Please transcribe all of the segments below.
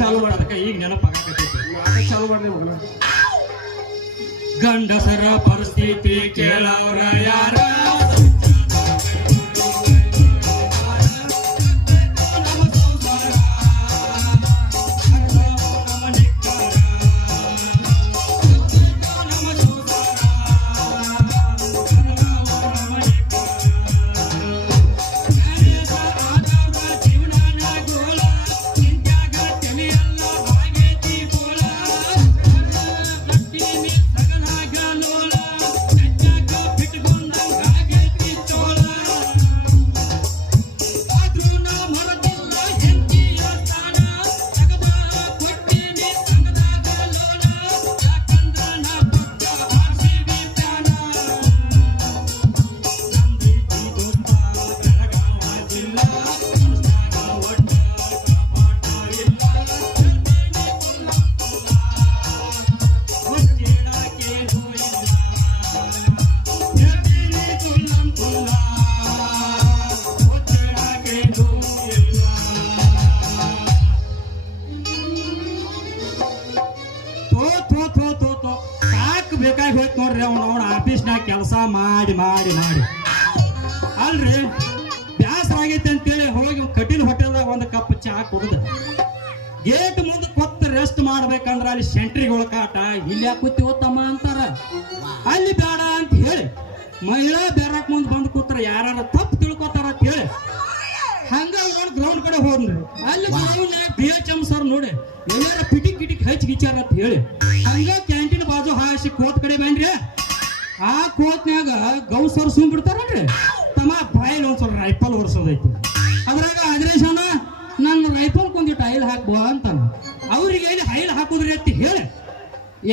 ಚಾಲು ಮಾಡೋದಕ್ಕೆ ಈಗ ನೆನಪಾಗತೈತಿ. ಚಾಲು ಮಾಡ್ರಿ ಮಗನ. ಗಂಡಸರ ಪರಿಸ್ಥಿತಿ ಕೇಳವ್ರ ಯಾರ ಬೇಕಾಗಿ ಹೋಯ್ತು ನೋಡ್ರಿ. ಅವನ ಆಫೀಸ್ನಾಗ ಕೆಲಸ ಮಾಡಿ ಮಾಡಿ ಮಾಡಿ ಅಲ್ರಿ ಬ್ಯಾಸರ ಆಗೈತೆ ಅಂತೇಳಿ ಹೋಗಿ ಕಠಿಣ ಹೋಟೆಲ್ದಾಗ ಒಂದು ಕಪ್ ಚಹಾ ಕುಡಿದ ಗೇಟ್ ಮುಂದೆ ಕೊತ್ತು ರೆಸ್ಟ್ ಮಾಡ್ಬೇಕಂದ್ರ ಅಲ್ಲಿ ಸೆಂಟ್ರಿಗೆ ಒಳಕಾಟ ಇಲ್ಲಿ ಯಾಕೆ ಕೂತಿವತ್ತಮ್ಮ ಅಂತಾರ. ಅಲ್ಲಿ ಬೇಡ ಅಂತ ಹೇಳಿ ಮಹಿಳಾ ಬೇರಾಕ್ ಮುಂದೆ ಬಂದು ಕೂತಾರ. ಯಾರು ತಪ್ಪು ತಿಳ್ಕೊತಾರ ಅಂತ ಹೇಳಿ ಹಂಗಾಗಿ ನೋಡಿ ಗ್ರೌಂಡ್ ಕಡೆ ಹೋದ್ರಿ. ಅಲ್ಲಿ ಗ್ರೌಂಡ್ನಾಗ BHM ಸರ್ ನೋಡಿ ಎಲ್ಲಾರ ಪಿಟಿಕ್ ಗಿಟಿಕ್ ಹಚ್ಚಿ ಗಿಚಾರ ಅಂತ ಹೇಳಿ ಹಂಗ ಕ್ಯಾಂಟೀನ್ ಬಾಜು ಹಾಸಿ ಕೋತ್ ಕಡೆ ಬಂದ್ರಿ. ಆ ಕೋತ್ನ್ಯಾಗ ಗೌ ಸರ್ ಸುಮ್ ಬಿಡ್ತಾರಲ್ರಿ. ತಮ್ಮ ಬಾಯಿಲ್ ಒಂದ್ಸಲ ರೈಫಲ್ ಓಡಿಸೋದೈತಿ. ಅದ್ರಾಗ ಅಗ್ರೇಶನ ನಂಗೆ ರೈಫಲ್ ಕೊಂದಿಟ್ಟು ಐಲ್ ಹಾಕ್ಬೋ ಅಂತಾನ. ಅವ್ರಿಗೆ ಇಲ್ಲಿ ಐಲ್ ಹಾಕುದ್ರಿ ಅಂತ ಹೇಳಿ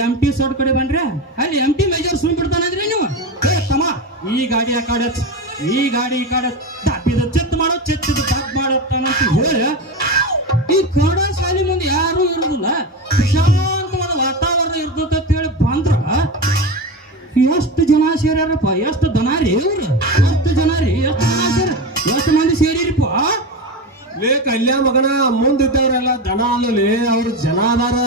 MT ಸೋಟ್ ಕಡೆ ಬಂದ್ರೆ ಅಲ್ಲಿ MT ಮೇಜರ್ ಸುಮ್ ಬಿಡ್ತಾನಂದ್ರಿ ನೀವು. ತಮ್ಮ ಈ ಗಾಡಿ ಆ ಕಡೆ ಈ ಗಾಡಿ ಈ ಕಡೆ ತಪ್ಪಿದ ಚೆತ್ ಮಾಡೋ ಚೆತ್ತಿದ ತಪ್ಪು ಮಾಡತ್ತಾನಂತ ಹೇಳಿ ಈ ಕನ್ನಡ ಶಾಲೆ ಮುಂದೆ ಯಾರು ಇರುದಿಲ್ಲ, ಪ್ರಶಾಂತವಾದ ವಾತಾವರಣ ಇರ್ತದ ಅಂತ ಹೇಳಿ ಬಂದ್ರ ಎಷ್ಟು ಜನ ಸೇರ್ಯಾರಪ್ಪ. ಎಷ್ಟು ದನ ರೀ ಇವ್ರು, ಎಷ್ಟು ಜನ ರೀ, ಎಷ್ಟು ಜನ ಸೇರ, ಎಷ್ಟು ಮಂದಿ ಸೇರಿರಿಪ್ಪ. ಲೇ ಕಲ್ಯಾಣ ಮಗನ ಮುಂದಿದ್ದವ್ರೆಲ್ಲ ದನ ಅಲ್ಲೇ ಅವ್ರ ಜನ ಅದಾರ.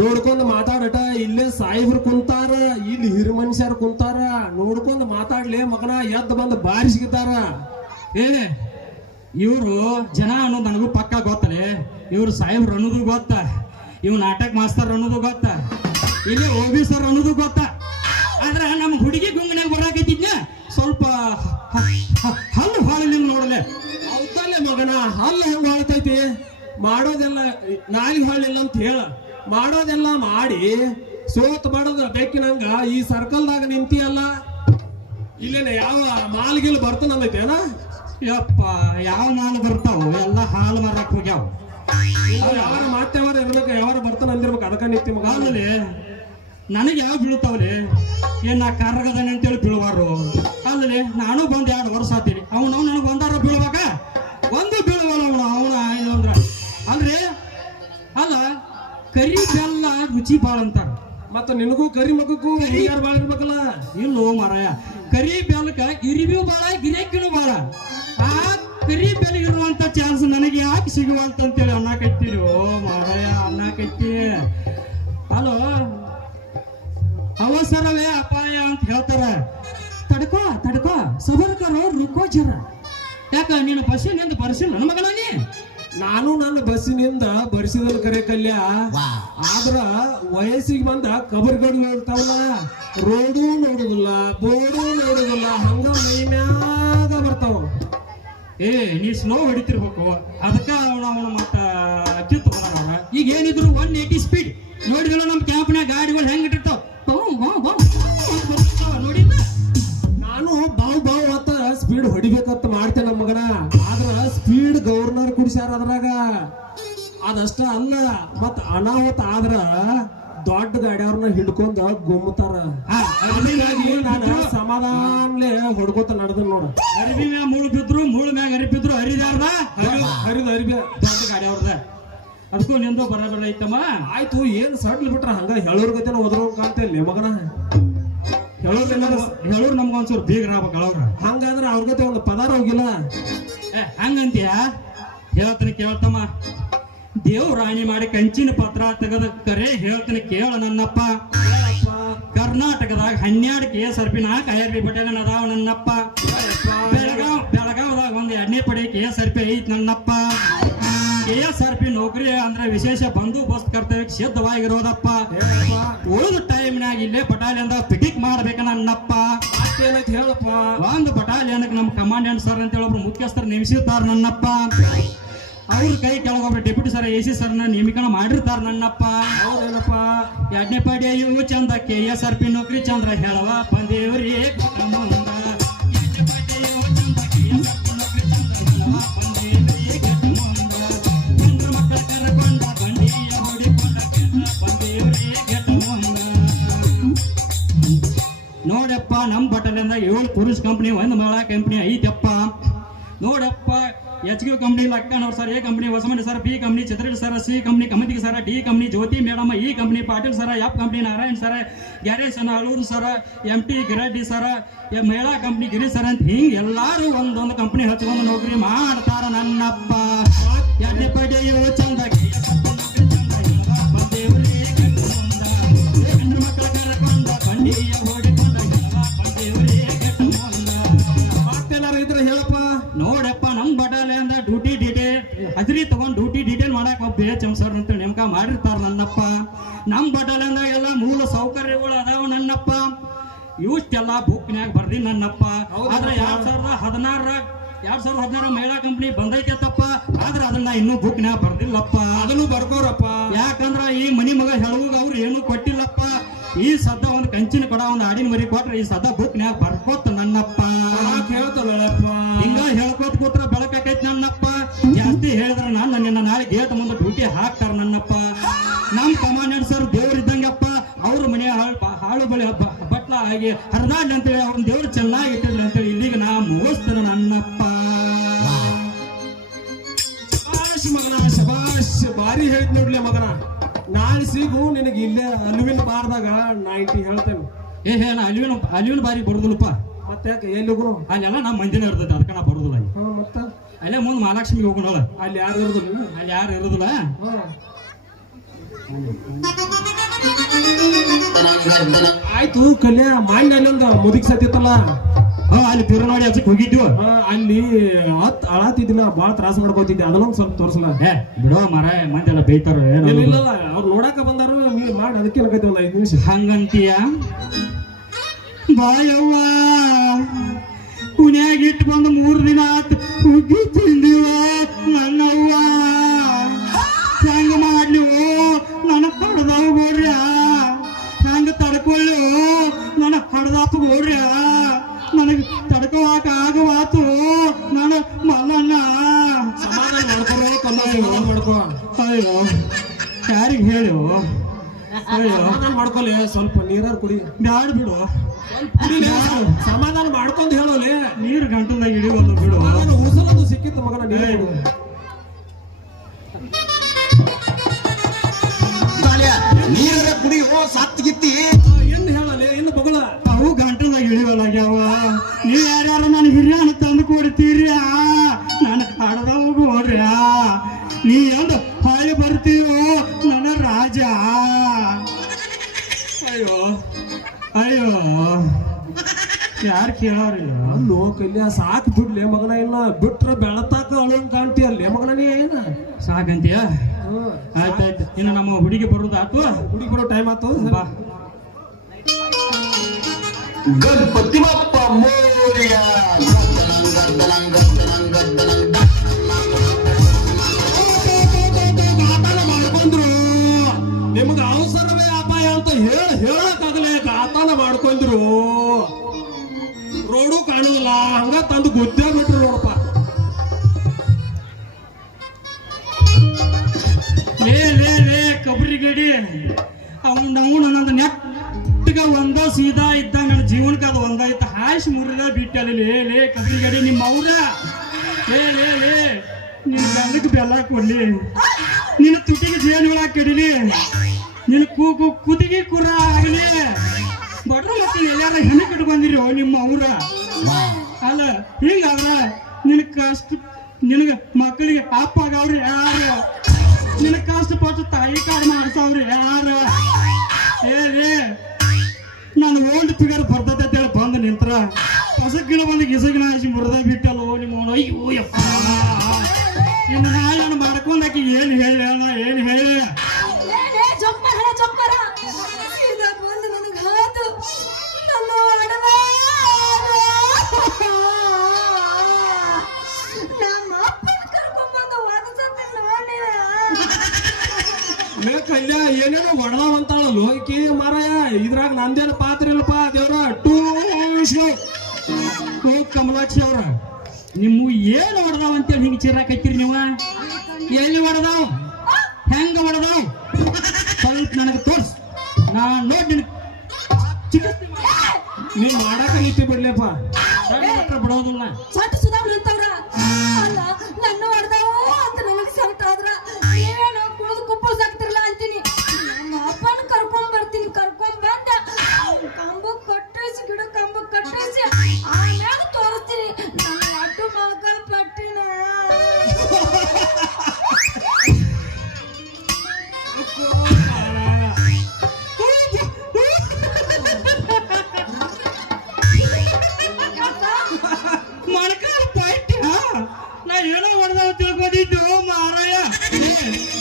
ನೋಡ್ಕೊಂಡ್ ಮಾತಾಡಟ ಇಲ್ಲೇ ಸಾಯಿಬ್ರು ಕುಂತಾರ, ಇಲ್ಲಿ ಹಿರಿ ಮನುಷ್ಯರು ಕುಂತಾರ. ನೋಡ್ಕೊಂಡ್ ಮಾತಾಡ್ಲಿ ಮಗನ ಎದ್ದು ಬಂದು ಬಾರಿಸಿಗಿದ್ದಾರ. ಇವ್ರು ಜನ ಅನ್ನೋದು ನನಗೂ ಪಕ್ಕ ಗೊತ್ತಲೆ. ಇವ್ರು ಸಾಯಿಬ್ರು ಅನ್ನೋದು ಗೊತ್ತ, ಇವ್ ನಾಟಕ ಮಾಸ್ತರ್ ಅನ್ನೋದು ಗೊತ್ತ, ಇಲ್ಲಿ OB ಸರ್ ಅನ್ನೋದು ಗೊತ್ತ. ಆದ್ರ ನಮ್ಮ ಹುಡುಗಿ ಗುಂಗನ್ಯಾಗ ಬರಾಕತ್ತಿದ್ನ ಸ್ವಲ್ಪ ಹಲ್ಲು ಹಾಳಿನ ನೋಡಲೆ. ಹೌದಲ್ಲೇ ಮಗನ ಹಲ್ಲು ಹೆಂಗ್ ಹಾಳ್ತೈತಿ? ಮಾಡೋದೆಲ್ಲ ನಾಲಿಗೆ ಹಾಳಿಲ್ಲ ಅಂತ ಹೇಳ, ಮಾಡೋದೆಲ್ಲ ಮಾಡಿ ಸೋತ್ ಮಾಡೋದ ಬೇಕಿನಂಗ ಈ ಸರ್ಕಲ್ದಾಗ ನಿಂತಿಯಲ್ಲ. ಇಲ್ಲೇನ ಯಾವ ಮಾಲ್ಗಿಲ್ ಬರ್ತಾನಲ್ಲೈತೇನ? ಯಪ್ಪ ಯಾವ ಮಾಲ್ ಬರ್ತಾವ? ಎಲ್ಲ ಹಾಲು ಮಾರಕ್ ಹೋಗ್ಯಾವ. ಯಾವಾರ ಮಾತ್ಯಾವಾರ ಇರ್ಬೇಕು, ಯಾವಾರ ಬರ್ತಾನ ಅಂದಿರ್ಬೇಕು. ಅದಕ್ಕ ನಿಂತಿ ಮಗ. ಆಮೇಲೆ ನನಗೆ ಯಾವ ಬೀಳ್ತಾವಲಿ? ಏನ್ ನಾ ಕಾರ್ಗದಾನೆ ಅಂತೇಳಿ ಬೀಳುವಾರು. ಅಲ್ಲಲ್ಲಿ ನಾನು ಬಂದ್ 2 ವರ್ಷ ಆತೀನಿ. ಅವನು ನನಗೆ ಬಂದಾರ ಬೀಳ್ಬೇಕ, ಒಂದು ಬೀಳುವಲ್ಲ ಅವನ ಅಂದ್ರ. ಅಂದ್ರೆ ಅಲ್ಲ ಕರಿ ಬೆಲ್ಲ ರುಚಿ ಬಾಳ ಅಂತಾರ. ಮತ್ತ ನಿನಗೂ ಕರಿ ಮಗಕ್ಕೂ ಯಾರು ಬಾಳ ಇರ್ಬೇಕಲ್ಲ? ಇಲ್ಲೋ ಮಾರಾಯ, ಕರಿ ಬೆಲ್ಲಕ್ಕ ಗಿರಿಬಿಯೂ ಬಾಳ ಗಿರೇಕಿನೂ ಬಾಳ. ಆ ಕರಿ ಬೆಲ್ಲ ಇರುವಂತ ಚಾನ್ಸ್ ನನಗೆ ಯಾಕೆ ಸಿಗುವಂತಂತೇಳಿ ಅನ್ನಕತ್ತೀರಿ. ಓ ಮಾರಾಯ ಅನ್ನಕತ್ತಿ. ಅಲೋ ಅವಸರವೇ ಅಪಾಯ ಅಂತ ಹೇಳ್ತಾರ. ತಡ್ಕೋ ತಡ್ಕೋ ಸಬರ್ಕರೋ ರುಕೋ ಜರ. ಯಾಕ ನೀನು ಬಸ್ಸಿನಿಂದ ಬರ್ಸಿಲ್ಲ ನನ್ನ ಮಗಳ? ನಾನು ನನ್ನ ಬಸ್ಸಿನಿಂದ ಬರ್ಸಿದ ಕರೆ ಕಲ್ಯ. ಆದ್ರ ವಯಸ್ಸಿಗೆ ಬಂದ ಕಬರ್ಗಳು ಇರ್ತಾವಲ್ಲ, ರೋಡು ನೋಡುದಿಲ್ಲ, ಬೋರ್ಡು ನೋಡುದಿಲ್ಲ, ಹಂಗ ಮೈ ಮ್ಯಾಗ ಬರ್ತಾವ. ನೀ ಸ್ಲೋ ಹೊಡಿತಿರ್ಬೇಕು, ಅದಕ್ಕ ಅವನ ಮತ್ತ ಕಿತ್ತು ಬಂದವ. ಈಗ ಏನಿದ್ರು 180 ಸ್ಪೀಡ್ ನೋಡಿದ್ರು ನಮ್ ಕ್ಯಾಂಪ್ನ್ಯಾಗ ಗಾಡಿಗಳು ಹೆಂಗ್ ಇಟ್ಟಿರ್ತಾವ ನೋಡಿಲ್ಲ. ನಾನು ಬಾವು ಬಾವು ಅಂತ ಸ್ಪೀಡ್ ಹೊಡಿಬೇಕಂತ ಮಾಡ್ತೇನೆ ನಮ್ಮ ಮಗನ. ಆದ್ರ ಸ್ಪೀಡ್ ಗವರ್ನರ್ ಕುಡಿಸ್ಯಾರ ಅದ್ರಾಗ. ಅದಷ್ಟ ಅಲ್ಲ, ಮತ್ ಅನಾಹುತ ಆದ್ರ ದೊಡ್ಡ ಗಾಡಿಯವ್ರನ್ನ ಹಿಡ್ಕೊಂಡ ಗೊಮ್ಮತಾರ. ನಾನು ಸಮಾಧಾನಲೆ ಹೊಡ್ಕೋತ ನಡೆದ ನೋಡ. ಅರಿವಿ ಮ್ಯಾಗ ಮುಳು ಬಿದ್ರು, ಮುಳು ಮ್ಯಾಗ ಅರಿಬಿದ್ರು, ಹರಿದಾರ್ದ ಹರಿದ ಅರಿಬಿ ದೊಡ್ಡ ಗಾಡಿ ಅವ್ರದ. ಅದಕ್ಕೂ ನಿಂದು ಬರಬರ ಐತಮ್ಮ. ಆಯ್ತು, ಏನ್ ಸಡ್ಲ್ ಬಿಟ್ರ ಹಂಗ ಹೇಳೋರ್ ಗತೆನ ಒದ್ರ ಕಾಣ್ತಿಲ್ಲ ಮಗನ. ಹೇಳೋರು ನಮ್ಗೊಂದ್ಸೂರು ಬೀಗ್ರಾಗ್ಬೇಕು ಅವ್ರ. ಹಂಗಂದ್ರ ಅವ್ರ ಗತೆ ಒಂದು ಪದಾರ ಹೋಗಿಲ್ಲ. ಹಂಗಂತೀಯ? ಹೇಳ್ತೀನಿ ಕೇಳ್ತಮ್ಮ. ದೇವ್ರಾಣಿ ಮಾಡಿ ಕಂಚಿನ ಪತ್ರ ತೆಗೆದ ಕರೆ ಹೇಳ್ತೀನಿ ಕೇಳ ನನ್ನಪ್ಪ. ಕರ್ನಾಟಕದಾಗ 12 KSRP 4 IRB ಬಟಾಲಿಯನ್ ಅದಾವ ನನ್ನಪ್ಪ. ಬೆಳಗಾವದಾಗ ಒಂದು 2ನೇ ಪಡೆ KSRP ಐತ್ ನನ್ನಪ್ಪ. KSRP ನೌಕರಿ ಅಂದ್ರೆ ವಿಶೇಷ ಬಂದೋಬಸ್ತ್ ಕರ್ತವ್ಯಕ್ಕೆ ಸಿದ್ಧವಾಗಿರೋದಪ್ಪ. ಉಳಿದ ಟೈಮ್ನಾಗ ಇಲ್ಲೇ ಬಟಾಲಿಯನ್ದಾಗ ಪಿಟಿಕ್ ಮಾಡ್ಬೇಕ ನನ್ನಪ್ಪ. ಹೇಳಪ್ಪ. ಒಂದು ಬಟಾಲಿಯನ್ಗೆ ನಮ್ಮ ಕಮಾಂಡೆಂಟ್ ಸರ್ ಅಂತ ಹೇಳೊಬ್ರು ಮುಖ್ಯಸ್ಥರು ನೇಮಿಸಿರ್ತಾರ ನನ್ನಪ್ಪ. ಅವ್ರ ಕೈ ಕೆಳಗೊಬ್ರು ಡೆಪ್ಯೂಟಿ ಸರ್ AC ಸರ್ನ ನೇಮಕರಣ ಮಾಡಿರ್ತಾರ ನನ್ನಪ್ಪ. ಹೌದೇನಪ್ಪ. 2ನೇ ಪಡೆಯು ಚಂದ KSRP ನೌಕರಿ ಚಂದ್ರ ಹೇಳವ ಬಂದೇವ್ರಿ ನೋಡಪ್ಪ. ನಮ್ಮ ಬಟಾಲಿಯನ್ದಾಗ 7 ಪುರುಷ ಕಂಪ್ನಿ 1 ಮಹಿಳಾ ಕಂಪ್ನಿ ಐತಪ್ಪ. ನೋಡಪ್ಪ HQ ಕಂಪ್ನಿ ಲಕ್ಕನವ್ರ sir, A company Hosamani sir, B company ಚಿತ್ರಡ್ ಸರ್, C ಕಂಪ್ನಿ ಕಮತಿಗೆ sir, D company Jyoti madam, E company Patil sir, F company Narayan sir, garage Aluru sir, MT Giraddi sir, ಮಹಿಳಾ ಕಂಪ್ನಿ ಗಿರಿ ಸರ್ ಅಂತ ಹಿಂಗ್ ಎಲ್ಲಾರು ಒಂದೊಂದು ಕಂಪ್ನಿ ಹಚ್ಕೊಂಡು ನೌಕರಿ ಮಾಡ್ತಾರ ನನ್ನಪ್ಪ. 2ನೇ ಪಡೆಯು ಚಂದ ಮಕ್ಕಳ ಕರಕೊಂಡ ಬಂಡಿಯ ಓಡಿಕೊಂಡ ಇದ್ರೆ ಹೇಳಪ್ಪ. ನೋಡಪ್ಪ ನಮ್ಮ ಬಟಾಲಿಯನ್ ಡ್ಯೂಟಿ ಡೀಟೇಲ್ ಹಜರಿ ತಗೊಂಡ್ ಡ್ಯೂಟಿ ಡೀಟೇಲ್ ಮಾಡಕ್ ಒಬ್ಬ BHM ಸರ್ ಅಂತ ನೇಮಕ ಮಾಡಿರ್ತಾರ ನನ್ನಪ್ಪ. ನಮ್ಮ ಬಟಾಲಿಯನ್ದಾಗ ಎಲ್ಲ ಮೂಲ ಸೌಕರ್ಯಗಳು ಅದಾವ ನನ್ನಪ್ಪ. ಇಷ್ಟೆಲ್ಲ ಬುಕ್ನ್ಯಾಗ ಬರ್ದಿ ನನ್ನಪ್ಪ. ಆದ್ರೆ 2016 ಮಹಿಳಾ ಕಂಪ್ನಿ ಬಂದೈತೆತ್ತಪ್ಪ. ಆದ್ರೆ ಅದನ್ನ ಇನ್ನೂ ಬುಕ್ನ್ಯಾಗ ಬರ್ದಿಲ್ಲಪ್ಪ. ಅದನ್ನು ಬರ್ಕೋರಪ್ಪ. ಯಾಕಂದ್ರ ಈ ಮನಿ ಮಗ ಹೇಳುವಾಗ ಅವ್ರು ಏನು ಕೊಟ್ಟಿಲ್ಲಪ್ಪ. ಈ ಸದ್ದ ಒಂದು ಕಂಚಿನ ಕೊಡ ಒಂದು ಆಡಿನ ಮರಿ ಕೊಟ್ರೆ ಈ ಸದ್ದ ಬುಕ್ನ್ಯಾಗ ಬರ್ಕೋತ ನನ್ನಪ್ಪ. ಹಿಂಗ ಹೇಳ್ಕೋತ ಕೂತ್ರ ಬೆಳಕೈತಿ ನನ್ನಪ್ಪ. ಜಾಸ್ತಿ ಹೇಳಿದ್ರೆ ನಾನು ನಿನ್ನ ನಾಳೆ ಗೇಟ್ ಮುಂದೆ ಡ್ಯೂಟಿ ಹಾಕ್ತಾರ ನನ್ನಪ್ಪ. ನಮ್ ಕಮಾಂಡೆಂಟ್ ಸರ್ ದೇವ್ರ ಇದ್ದಂಗಪ್ಪ. ಅವ್ರ ಮನೆ ಹಾಳು ಬಳಿ ಬಟ್ಲ ಆಗಿ ಹರಿದಾಡ್ಲಿ ಅಂತೇಳಿ ಅವ್ರ ದೇವ್ರು ಚೆನ್ನಾಗಿ ಇಟ್ಟಿದ್ರು ಅಂತೇಳಿ ಇಲ್ಲಿಗೆ ನಾ ಮುಗಿಸ್ತೇನೆ ನನ್ನಪ್ಪ. ಶಬಾಷ್ ಮಗನ, ಶಬಾಷ್. ಭಾರಿ ಹೇಳಿದ್ ನೋಡ್ಲಿ ಮಗನ. ನಾಳೆ ಸಿಗು ನಿನಗೆ ಇಲ್ಲೇ ಅಲ್ವಿನ ಬಾರ್ದಾಗ 90 ಹೇಳ್ತೇನೆ. ನಾ ಅಲ್ಲಿನ ಬಾರಿ ಬರುದಿಲ್ಲಪ್ಪ. ಮತ್ತೆ ಯಾಕೆ ಎಲ್ಲಿ ಹೋಗುನು? ಅಲ್ಲೆಲ್ಲ ನಮ್ಮ ಮಂದಿನ ಇರ್ತೈತೆ, ಅದಕ್ಕೆ ನಾ ಬರುದಿಲ್ಲ. ಮತ್ತ ಅಲ್ಲೇ ಮುಂದೆ ಮಹಾಲಕ್ಷ್ಮಿಗೆ ಹೋಗೋಣ. ಅಲ್ಲಿ ಯಾರು ಇರೋದಿಲ್ಲ. ಅಲ್ಲಿ ಯಾರು ಇರೋದಿಲ್ಲ. ಆಯ್ತು ಕಲ್ಯ ಮಾಂಡ್ ಅಲ್ಲಿ ಒಂದು ಮುದಿಕ್ ಸತ್ತಿತ್ತಲ್ಲ. ಅಲ್ಲಿ ಪಿರನಾಡಿ ಹಚ್ಚಕ್ ಹೋಗಿದ್ವು. ಅಲ್ಲಿ ಅಳಾತಿದ್ದಿಲ್ಲ, ಬಾಳ ತ್ರಾಸ ಮಾಡ್ಕೋತಿದ್ದೆ. ಅದನ್ನೊಂದು ಸ್ವಲ್ಪ ತೋರ್ಸಲ್ಲ. ಬಿಡೋ ಮರ ಮಂದಿ ಎಲ್ಲ ಬೈತಾರ. ಇಲ್ಲ ಅವ್ರು ನೋಡಾಕ ಬಂದಾರು, ನೀವ್ ಮಾಡಿ ಅದಕ್ಕೆ ನಗೈತಿ ಒಂದು 5 ನಿಮಿಷ. ಹಂಗಂತೀಯ? ಬಾಯವ್ವ ಕುನ್ಯಾಗ ಇಟ್ಕೊಂಡು 3 ದಿನ ಆತ ಹುಗ್ಗಿ ತಿಂದಿವ ನನ್ನವ್ವ. ಹೆಂಗ ಮಾಡ್ಲಿ ನನ್ನ ಹೊಡೆದಾವ ಗೋಡ್ರ್ಯ, ಹೆಂಗ ತಡ್ಕೊಳ್ಳಿ ನನ್ನ ಹೊಡೆದಾಪ ಗೋಡ್ರ್ಯ. ನನಗೆ ತಡ್ಕೋವಾಕ ಆಗವಾತು ನನ್ನ ಮಲ್ಲಣ್ಣ. ಮಾಡ್ಕೋ. ಅಯ್ಯೋ ಯಾರಿಗೆ ಹೇಳು. ಅಯ್ಯೋ ಮಾಡ್ಕೊಲಿ, ಸ್ವಲ್ಪ ನೀರಾರು ಕುಡಿ. ಬ್ಯಾಡ ಬಿಡು, ಸಮಾಧಾನ ಮಾಡ್ಕೊಂಡು ಹೇಳೋಲಿ. ನೀರು ಗಂಟಲ್ದಾಗ ಹಿಡಿಯೋದು ಬಿಡು. ಉಸಲದು ಸಿಕ್ಕಿತ್ತು ಮಗನ, ನೀರು ನೀರ ಕುಡಿಯೋ ಸತ್ಗಿತ್ತಿ. ಏನು ಹೇಳಲಿ, ಇನ್ನು ಬಗಳ ಅವು ಗಂಟಲ್ದಾಗ ಹಿಡಿಯೋಲಾಗ್ಯಾವ. ನೀವು ಯಾರ್ಯಾರು ನನ್ನ ಹಿರಿಯನ ತಂದು ಕೊಡ್ತೀರ್ಯಾ, ನಾನು ಹಾಡದ ಹೋಗ್ರಿ. ನೀ ಎಂದು ಹಾಳಿ ಬರ್ತೀವೋ ನನ್ನ ರಾಜ. ಅಯ್ಯೋ ಅಯ್ಯೋ ಯಾರು ಕೇಳೋರಿಲ್ಲ. ಅಲ್ಲೋ ಕಲ್ಯ ಸಾಕು ಬಿಡ್ಲಿ ಮಗನ. ಇಲ್ಲ ಬಿಟ್ರೆ ಬೆಳತಾಕ ಅಳಂಗ್ ಕಾಣ್ತೀಯಲ್ಲೇ ಮಗನ. ನೀ ಏನ ಸಾಕಂತೀಯ? ಆಯ್ತಾಯ್ತು, ಇನ್ನು ನಮ್ಮ ಹುಡುಗಿ ಬರೋದು ಆತು. ಹುಡುಗಿ ಬರೋ ಟೈಮ್ ಆತು. ಬಾ. ಗಣಪತಿ ಬಪ್ಪ ಮೋರಿಯ. ಮಾಡ್ಕೊಂಡ್ರು ನಿಮ್ಗೆ ಅವಸರವೇ ಅಪಾಯ ಅಂತ ಹೇಳಕ್ಕಾಗಲೇ ಗಾತಾನ ಮಾಡ್ಕೊಂಡ್ರು. ರೋಡು ಕಾಣುದಿಲ್ಲ, ಹಂಗ ತಂದು ಗುದ್ದೇ ಬಿಟ್ರು ನೋಡಪ್ಪ. ಲೇ ಕಬ್ರಿ ಗಡಿ ಅವನು ನಂದು ನೆಟ್ಟಗ ಒಂದ ಸೀದಾ ಇದ್ದ. ನನ್ನ ಜೀವನಕ್ಕೆ ಅದು ಒಂದ ಇತ್ತ. ಹಾಯ್ಸಿ ಮುರಿದ ಬಿಟ್ಟಲ್ಲಿ. ಲೇ ಕಬ್ರಿ ಗಡಿ ನಿಮ್ಮ ಅವ್ರ. ಲೇ ನಿನ್ನ ಗಂಡಕ್ಕೆ ಬೆಲ್ಲ ಕೊಡ್ಲಿ, ನಿನ್ನ ತುಟಿಗೆ ಜೇನು ಹುಳ ಕಡಿಲಿ, ನಿನ್ನ ಕುದಿಗೆ ಕುರ ಆಗಲಿ. ಬಡ್ರ ಮಕ್ಕಳು ಎಲ್ಲಾರ ಹೆಣ್ಣು ಕಟ್ಟು ಬಂದಿರಿ ನಿಮ್ಮ ಅವ್ರ. ಅಲ್ಲ ಹಿಂಗಾದ್ರ ನಿನ್ ಕಷ್ಟ ನಿನಗ ಮಕ್ಕಳಿಗೆ ಅಪ್ಪ ಆಗವ್ರಿ ಯಾರು? ನಿನ್ನ ಅವ್ರು ಯಾರ ಏನೇ ನಾನು ಓಲ್ಡ್ ಫಿಗರ್ ಬರ್ತೈತೆ ಅಂತ ಹೇಳಿ ಬಂದು ನಿಂತ್ರ ಹೊಸಗಿನ ಬಂದು ಗಿಸಗಿನ ಹಾಸಿ ಮುರಿದ ಬಿಟ್ಟಲ್ಲೋ ನಿಮ್ಮ ಅಯ್ಯೋ ಯಪ್ಪ ನಿಮ್ಮ ನಾನು ಮಾಡ್ಕೊಂಡಾಕಿ ಏನು ಹೇಳಿ ಏನು ಹೇಳಿ ಕಲ್ಯ ಏನೇನೋ ಹೊಡೆದಾವ ಅಂತಾಳಲ್ಲ ಈಕಿ ಮಾರಾಯ ಇದ್ರಾಗ ನಂದೇನು ಪಾತ್ರ ಇಲ್ಲಪ್ಪ ದೇವ್ರ ಟೂಶು ಕಮಲಾಕ್ಷಿ ಅವ್ರ ನಿಮ್ಮ ಏನು ಹೊಡೆದಾವ ಅಂತೇಳಿ ಹಿಂಗೆ ಚಿರಾಕತ್ತೀರಿ ನೀವು ಎಲ್ಲಿ ಹೊಡೆದಾವ್ ಹೆಂಗ ಹೊಡೆದಾವ್ ಸ್ವಲ್ಪ ನನಗೆ ತೋರ್ಸ್ ನಾ ನೋಡಿ ಚಿಕಿತ್ಸೆ ನೀನ್ ಮಾಡಾಕ ಇಟ್ಟಿ ಬಿಡ್ಲಪ್ಪ ಬಿಡೋದಿಲ್ಲ ಸಟ್ ಸುಧಾಮ್ ನಿಂತವ್ರ ಅಲ್ಲ ನನ್ನ ಹೊಡೆದಾವು ಅಂತ ನನಗೆ ಸಟ್ ಆದ್ರ ನೀವೇನು ಕುಡಿದು ಕುಪ್ಪಸ್ ಆಗ್ತಿರಲ್ಲ ಅಂತೀನಿ ನಮ್ಮ ಅಪ್ಪನ ಕರ್ಕೊಂಡ್ ಬರ್ತೀನಿ ಕರ್ಕೊಂಡ್ ಬಂದ ಕಂಬ ಕಟ್ಟಿಸಿ ಗಿಡ ಕಂಬ ಕಟ್ಟಿಸಿ ಆಮ್ಯಾಗ ತೋರಿಸ್ತೀನಿ ನನ್ನ ಅಡ್ಡು ಮಲ್ಕಲ್ ಪಟ್ಟಿನ ನಾ ಏನೋ ಹೊಡೆದಾವ ತಿಳ್ಕೊಂಡಿದ್ದು ಮಾರಾಯ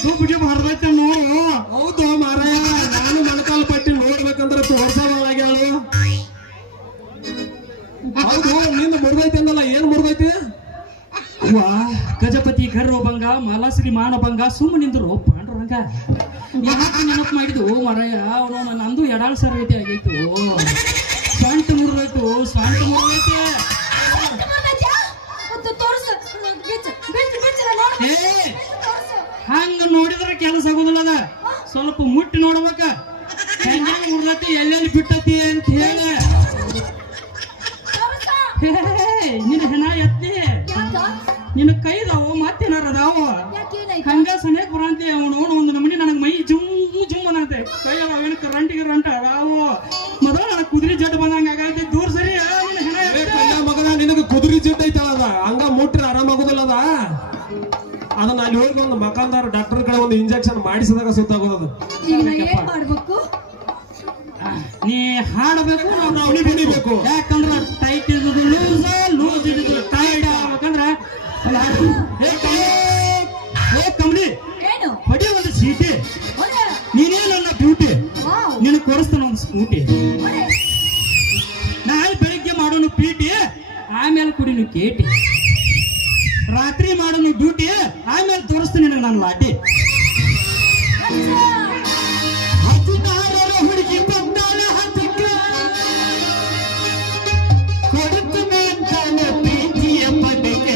ದುಬ್ಬಿಗೆ ಹರ್ದೈತೆ ನೋಡು ಹೌದು ಮಾರಾಯ ನಾನು ಮೊಣಕಾಲ್ ಪಟ್ಟಿ ನೋಡ್ಬೇಕಂದ್ರೆ ತೋರ್ಸೋಳಾಗ್ಯಾಳು ಹೌದು ನಿಂದು ಮುರಿದೈತಿ ಅಂದಲ್ಲ ಏನ್ ಮುರಿದೈತಿ ವಾ ಗಜಪತಿ ಗರ್ವ ಭಂಗ ಮಾಲಾಶ್ರೀ ಮಾನಭಂಗ ಸುಮ್ಮನಿಂದರು ಪಾಂಡುರಂಗ ಯಾಕೆ ನೆನಪು ಮಾಡಿದ್ದು ಮಾರಾಯ ಅವನು ನಂದು ಎಡಾಳ್ ಸರ್ವೇತಿ ಆಗೈತು ಸ್ವಂಟ ಮುರಿದೈತು ಸ್ವಂಟ ಮುರಿದೈತಿ ಏ ಹಂಗ ನೋಡಿದ್ರೆ ಕೆಲಸ ಆಗುದಿಲ್ಲ ಅದ ಸ್ವಲ್ಪ ಮುಟ್ಟಿ ನೋಡ್ಬೇಕ ಹೆಂಗ ಮುರ್ದತಿ ಎಲ್ಲೆಲ್ಲಿ ಬಿಟ್ಟತಿ ಅಂತ ಹೇಳಿ ನಿನ್ನ ಹೆಣ ಎತ್ತಿ ನಿನ್ನ ಕೈದಾವು ಮತ್ತೇನಾರ ಅದಾವ ಹಂಗ ಸನೇಕ್ ಬರಂತಿ ಅವನು ಒಂದು ನಮನಿ ನನಗೆ ಮೈ ಜುಮ್ ಜುಮ್ ಅನ್ನತ್ತೆ ಕೈ ಅವೇನು ಕರಂಟಿಗೆ ರಂಟ ಅದಾವು ಮೊದಲು ನನಗೆ ಕುದುರೆ ಜಡ್ ಬಂದಂಗ ಆಗೈತಿ ದೂರ ಸರಿ ನಿನ್ನ ಹೆಣ ಮಗನ ನಿನಗೆ ಕುದುರೆ ಜಿಡ್ ಐತಲ್ಲ ಅದ ಹಂಗ ಮುಟ್ರಿ ಆರಾಮಾಗುದಿಲ್ಲ ಅದ ಅದನ್ನ ಅಲ್ಲಿ ಹೋಗಿ ಒಂದು ಮಕಾನ್ದಾರ ಡಾಕ್ಟರ್ ಕಡೆ ಒಂದು ಇಂಜೆಕ್ಷನ್ ಮಾಡಿಸಿದಾಗ ಸುತ್ತಾಗೋದು ಏನ್ ಮಾಡ್ಬೇಕು ನೀ ಹಾಡಬೇಕು ನಾವು ಅವಳಿ ಬಿಡಿಬೇಕು ಯಾಕಂದ್ರೆ ಟೈಟ್ ಇದ್ದು ಲೂಸ್ ಲೂಸ್ ಇದ್ದು ಟೈಟ್ ಆಗ್ಬೇಕಂದ್ರೆ ಏ ಕಂಬಳಿ ಏನು ಹೊಡಿ ಒಂದು ಸೀಟಿ ನೀನೇ ನನ್ನ ಬ್ಯೂಟಿ ನಿನಗೆ ಕೊಡಿಸ್ತಾನ ಒಂದು ಸ್ಕೂಟಿ ನಾಳೆ ಬೆಳಿಗ್ಗೆ ಮಾಡೋನು ಪೀಟಿ ಆಮೇಲೆ ಕುಡಿನು ಕೇಟಿ ರಾತ್ರಿ ಮಾಡೋನು ಡ್ಯೂಟಿ ಆಮೇಲೆ ತೋರಿಸ್ತೀನಿ ನಿನಗೆ ನನ್ನ ಲಾಟಿ ಹುಡುಗಿ ಬಂದಾಳ ಹತ್ತಿಕ್ಕ ಕೊಡುತ್ತನೆ ಅಂತಾನ ಪ್ರೀತಿಯ ಪದಕ್ಕೆ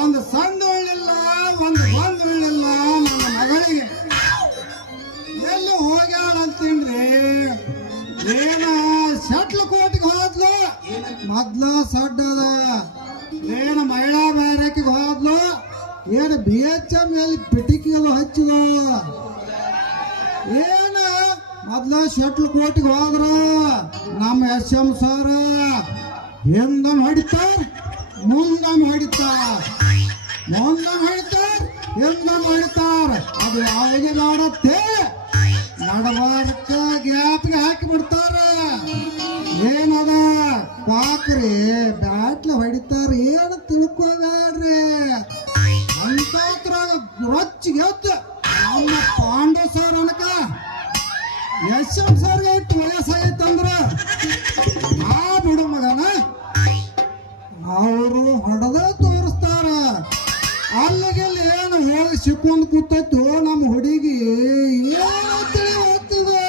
ಒಂದು ಸಣ್ಣ ಒಳ್ಳಿಲ್ಲ, ಒಂದು ಬಂದ್ ಒಳ್ಳಿಲ್ಲ ನನ್ನ ಮಗಳಿಗೆ. ಎಲ್ಲಿ ಹೋಗ್ಯಾಳ ಅಂತೀನ್ರಿ? ಏನ ಶಟ್ಲ್ ಕೋಟಿಗೆ ಹೋದ್ಲು, ಮೊದ್ಲು ಸಡ್ಡದ. ಏನ ಮಹಿಳಾ ಬ್ಯಾರಕಿಗೆ ಹೋದ್ಲು, ಏನ BHM ಎಲ್ಲಿ ಪಿಟಿಕಿಗಳು ಹಚ್ಚಿದ. ಏನ ಮೊದ್ಲ ಶಟ್ಲ್ ಕೋಟಿಗೆ ಹೋದ್ರ ನಮ್ಮ SM ಸರ್ ಹಿಂದಮ್ ಹೊಡಿತಾರ, ಮುಂದಮ್ ಹೊಡಿತಾರ, ಮುಂದಮ್ ಹೊಡಿತಾರ, ಹಿಂದಮ್ ಹೊಡಿತಾರ. ಅದು ಯಾವಾಗ ನೋಡತ್ತೆ ನಡಬಾರಕ್ಕ ಗ್ಯಾಪ್ಗೆ ಹಾಕಿ ಬಿಡ್ತಾರ. ಏನದ ಪಾಕ್ರಿ ಬ್ಯಾಟ್ಲ ಹೊಡಿತಾರ, ಏನು ತಿಳ್ಕೊಂಡ್ರಿ ಅಂತ ರೊಚ್ಚಿಗೆ ಎದ್ದು ನಮ್ಮ ಪಾಂಡು ಸರ್ ಅನಕ SM ಸರ್ಗೆ ಇಟ್ಟು ವಯಸ್ಸಾಗೈತಂದ್ರ ಆ ಬಿಡು ಮಗನ ಅವರು ಹೊಡೆದ ತೋರಿಸ್ತಾರ. ಅಲ್ಲಿಗೆಲ್ಲಿ ಏನು ಹೋಗಿ ಸಿಕ್ಕೊಂಡ್ ಕೂತೈತು ನಮ್ಮ ಹುಡುಗಿ ಏನು ತಿಳಿ ಹೋಗ್ತದೆ.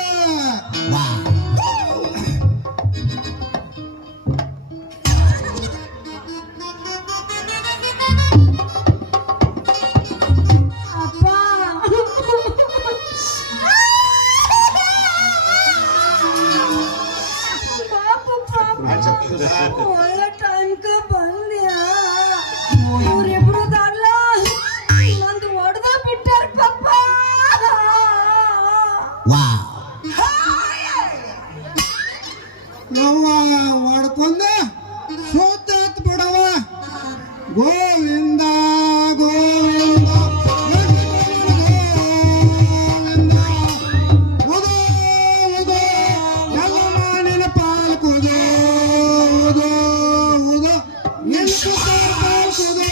ಒಳ್ಳೆ ಟೈಮ್ಕ ಬಂದ್ಯಾ? ಇವ್ರಿಬ್ರು ದಾಡ್ಲ ನಂದು ಹೊಡೆದ ಬಿಟ್ಟಾರ ಪಪ್ಪ. ಯವ್ವ ಹೊಡ್ಕೊಂಡ ಸೋತ ಹತ್ ಬಿಡವ. ಗೋವಿಂದ ಗೋವಿಂದ ಉದೋ ಉದೋ ಎಲ್ಲ ಮಾನಿನ ಪಾಲ್ಕುದೋ ಉದೋ ಉದೋ ನಿಲ್ಕು ಪಾಲ್ಕುದೋ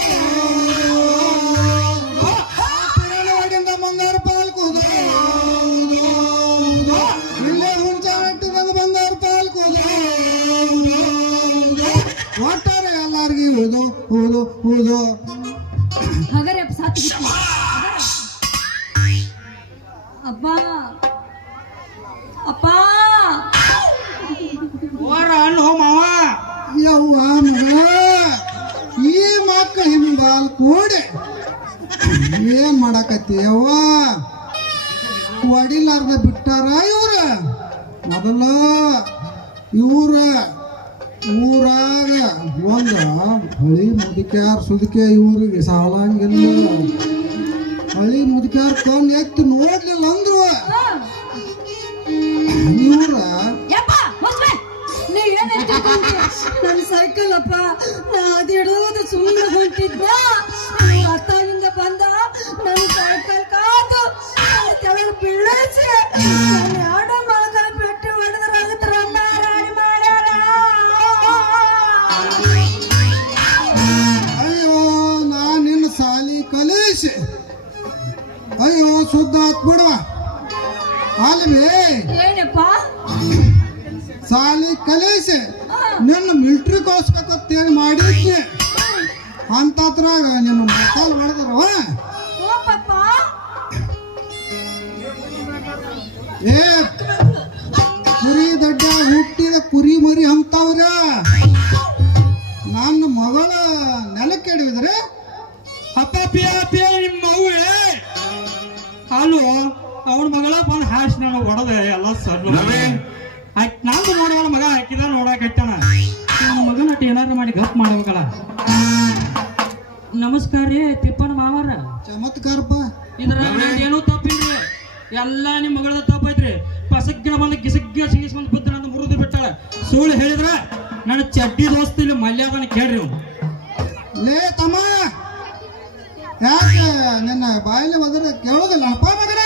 ಹೊಡಿಂದ ಬಂಗಾರ ಪಾಲ್ಕುದೋ ಉದೋ ಉದೋ ಇಲ್ಲೇ ಹುಂಚಾಟದ ಬಂಗಾರ ಪಾಲ್ಕುದೋ ಉದೋ ಉದೋ ಒಟ್ಟಾರೆ ಎಲ್ಲಾರ್ಗಿ ಉದೋ ಉದೋ ಉದೋ. ಹಗರೆ ಸಾತ್ ಅಪ್ಪ ಅಪ್ಪ ಓರ ಅಲ್ಲೋ ಮಾವ. ಯವ್ವ ಮಗ ಈ ಮಕ್ಕ ಹಿಂಬಾಲ್ ಕೂಡಿ ಏನ್ ಮಾಡಾಕತ್ತಿ ಯವ್ವ? ಹೊಡಿಲಾರ್ದ ಬಿಟ್ಟಾರ ಇವ್ರ. ಮೊದಲ ಇವ್ರ ಊರಾಗ ಒಂದ ಹಳಿ ಮುದುಕ್ಯಾರ ಸುದಕೆ ಇವ್ರಿಗೆ ಸಾಲಂಗಿಲ್ಲ. ಹಳಿ ಮುದುಕ್ಯಾರ ಕಣ್ ಎತ್ತು ನೋಡ್ಲಿಲ್ಲ ಅಂದ್ರು ಇವ್ರ ನನ್ನ ಸೈಕಲ್ ಅಪ್ಪ ನಾ ಅದಿಡೋದು ಸುಮ್ಮನೆ ಹೊಂಟಿದ್ದ. ಅತ್ತಾಗಿಂದ ಬಂದ ನನ್ನ ಸೈಕಲ್ ಕಾದು ಕೆಳಗೆ ಬೀಳಿಸಿ ಎರಡು ಮಳಗಲ್ ಪೆಟ್ಟಿ ಹೊಡೆದ್ರ ರಾಡಿ ಮಾಡ್ಯಾರ. ಅಯ್ಯೋ ನಾ ನಿನ್ನ ಸಾಲಿ ಕಲಿಸಿ ಅಯ್ಯೋ ಶುದ್ಧ ಹಾಕ್ಬಿಡುವ ಅಲ್ವೇ ಏನಪ್ಪ ಸಾಲಿ ಕಲಿಸಿ ನಿನ್ನ ಮಿಲ್ಟ್ರಿ ಕೋಸ್ಬೇಕಂತೇಳಿ ಮಾಡಿದ್ನಿ ಅಂತದ್ರಾಗ ನಿನ್ನ ಮಸಾಲ ಹೊಡೆದ್ರವ. ಓ ಪಪ್ಪ ಏ ಕುರಿ ದಡ್ಡ ಹುಟ್ಟಿದ ಕುರಿ ಮರಿ ಅಂತವ್ರ ನನ್ನ ಮಗಳ ನೆಲಕ್ಕೆ ಹಿಡಿದ್ರೆ ಅಪ್ಪ ಪಿಯ ಪಿಯ ನಿಮ್ಮ ಮಗುವೆ ಅಲ್ಲೋ ಅವನ ಮಗಳ ಬಂದು ಹಾಶ್ ನಾನು ಹೊಡೆದೆ ಎಲ್ಲ ಸರ್. ನಂದು ನೋಡೋಣ ಮಗ ಹಾಕಿದ ನೋಡಕತ್ತಾನ. ನನ್ನ ಮಗನ ಏನಾರು ಮಾಡಿ ಗಪ್ ಮಾಡ್ಬೇಕಲ್ಲ. ನಮಸ್ಕಾರ ರೀ ತಿಪ್ಪನ ಮಾವರ. ಚಮತ್ಕಾರಪ್ಪ. ಇದ್ರ ಏನೂ ತಪ್ಪಿಲ್ರಿ, ಎಲ್ಲ ನಿಮ್ಮ ಮಗಳದ ತಪ್ಪೈತ್ರಿ. ಪಸಗ್ಗಿನ ಬಂದು ಗಿಸಗ್ಗ ಸಿಗಿಸ್ಕೊಂಡ್ ಬಿದ್ದ ನಂದು ಮುರಿದು ಬಿಟ್ಟಾಳ. ಸುಳ್ಳು ಹೇಳಿದ್ರ ನನ್ನ ಚಡ್ಡಿ ದೋಸ್ತ ಇಲ್ಲಿ ಮಲ್ಯಾದನ ಕೇಳ್ರಿ ನೀವು. ಲೇ ತಮ್ಮ ಯಾಕೆ ನಿನ್ನ ಬಾಯಲ್ಲಿ ಹೋದ್ರೆ ಕೇಳೋದಿಲ್ಲ ಅಪ್ಪ ಮಗನ?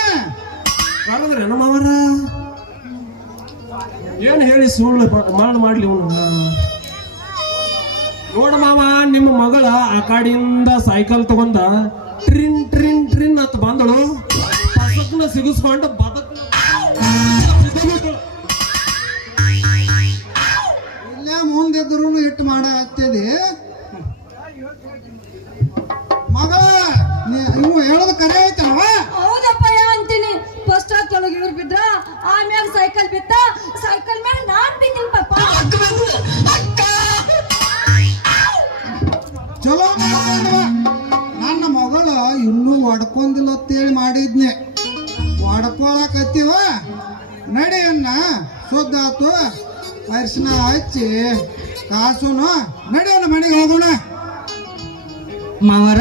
ಕಾಣದ್ರಿ ನಮ್ಮವರ ಏನು ಹೇಳಿ ಸುಳ್ಳು ಮಾಡ್ಲಿ ಅವನು. ನೋಡ ಮಾವ, ನಿಮ್ಮ ಮಗಳ ಆ ಕಡೆಯಿಂದ ಸೈಕಲ್ ತಗೊಂಡ ಟ್ರಿನ್ ಟ್ರಿನ್ ಟ್ರಿನ್ ಅಂತ ಬಂದಳು. ಪಸಕ್ನ ಸಿಗಿಸ್ಕೊಂಡು ಇಲ್ಲೇ ಮುಂದಿದ್ರು ಇಟ್ಟು ಮಾಡ ಹತ್ತಿದೆ ಮಗಳ. ಇವು ಹೇಳೋದು ಕರೆ ಐತವ? ಹೌದಪ್ಪ ಅಂತೀನಿ. ಫಸ್ಟ್ ಕೆಳಗೆ ಇವ್ರು ಬಿದ್ರ, ಆಮ್ಯಾಗ ಸೈಕಲ್ ಬಿತ್ತ, ಸೈಕಲ್ ಮೇಲೆ ನಾನ್ ಬಿದ್ದೀನಿ ಪಪ್ಪ. ಚಲೋ ಮಾಡ್ಕೊಂಡವ ಇನ್ನೂ ಹೊಡ್ಕೊಂಡಿಲ್ಲ ಅಂತೇಳಿ ಮಾಡಿದ್ನೆ. ಹೊಡ್ಕೊಳಕತ್ತೀವ ನಡಿಯನ್ನ ಶುದ್ಧ ಆತು, ಅರಿಶಿನ ಹಚ್ಚಿ ಕಾಸುನು ನಡಿಯನ್ನ ಮನೆಗೆ ಹೋಗೋಣ. ಮಾವಾರ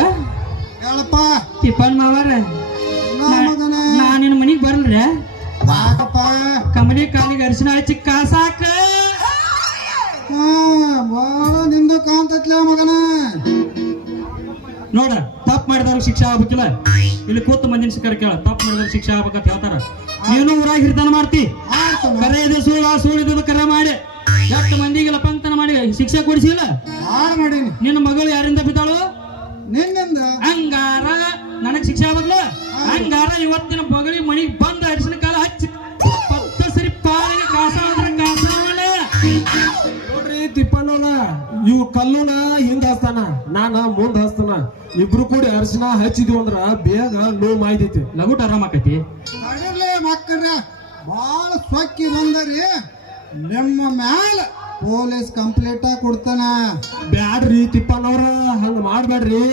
ಹೇಳಪ್ಪ ತಿಪ್ಪನ್ ಮಾವಾರ, ಮಗನ ನಾ ನಿನ್ನ ಮನಿಗ್ ಬರಲ್ರೆ? ಯಾಕಪ್ಪ? ಕಮಲಿ ಕಾಲಿಗೆ ಅರಿಶಿನ ಹಚ್ಚಿ ಕಾಸಾಕ. ಬಾಳ ನಿಂದು ಕಾಂತತ್ಲ ಮಗನ. ನೋಡ, ತಪ್ಪು ಮಾಡಿದವ್ರಿಗೆ ಶಿಕ್ಷೆ ಆಗ್ಬೇಕಿಲ್ಲ. ಇಲ್ಲಿ ಕೂತು ಮಂದಿನ ಶಿಕಾರ ಕೇಳ, ತಪ್ಪು ಮಾಡಿದವ್ರಿಗೆ ಶಿಕ್ಷೆ ಆಗ್ಬೇಕಂತ ಹೇಳ್ತಾರ. ನೀನು ಊರಾಗ ಹಿರಿತನ ಮಾಡ್ತಿ, ಕರೆ ಇದೆ ಸುಳ್ಳಿದ ಕರೆ ಮಾಡಿ ಎಷ್ಟು ಮಂದಿಗೆಲ್ಲ ಪಂಕ್ತನ ಮಾಡಿ ಶಿಕ್ಷೆ ಕೊಡಿಸಿಲ್ಲ. ಹಾಳು ಮಾಡೀನಿ. ನಿನ್ನ ಮಗಳು ಯಾರಿಂದ ಬಿದ್ದಾಳು? ನಿನ್ನಿಂದ. ಹಂಗಾರ ನನಗ್ ಶಿಕ್ಷೆ ಆಗ್ಬೇಕಲ್ಲ. ಹಂಗಾರ ಇವತ್ತಿನ ಮಗಳಿಗೆ ಮನಿಗ್ ಬಂದ ಅರಿಶಿನ ಕಾಲ ಹಚ್ಚಿ 10 ಸರಿ ಪಾಲಿಗೆ ಕಾಸ ನೋಡ್ರಿ ತಿಪ್ಪಣ್ಣನ ಇವ್ ಕಲ್ಲುನ ಹಿಂದ ಹಸ್ತಾನ, ನಾನ ಮುಂದ ಹಸ್ತಾನ. ಇಬ್ರು ಕೂಡಿ ಅರಿಶಿನ ಹಚ್ಚಿದ್ವಿ ಅಂದ್ರ ಬೇಗ ನೋವು ಮಾಯ್ದೈತಿ, ಲಗುಟ್ ಆರಾಮ ಆಕತಿ. ತಡಿರ್ಲಿ ಮಕ್ಕಳ, ಬಾಳ ಸೊಕ್ಕಿ ಬಂದರಿ. ನಿಮ್ಮ ಮ್ಯಾಲ ಪೊಲೀಸ್ ಕಂಪ್ಲೇಂಟ್ ಕೊಡ್ತಾನ. ಬ್ಯಾಡ್ರಿ ತಿಪ್ಪಣ್ಣವ್ರ, ಹಂಗ ಮಾಡ್ಬೇಡ್ರಿ.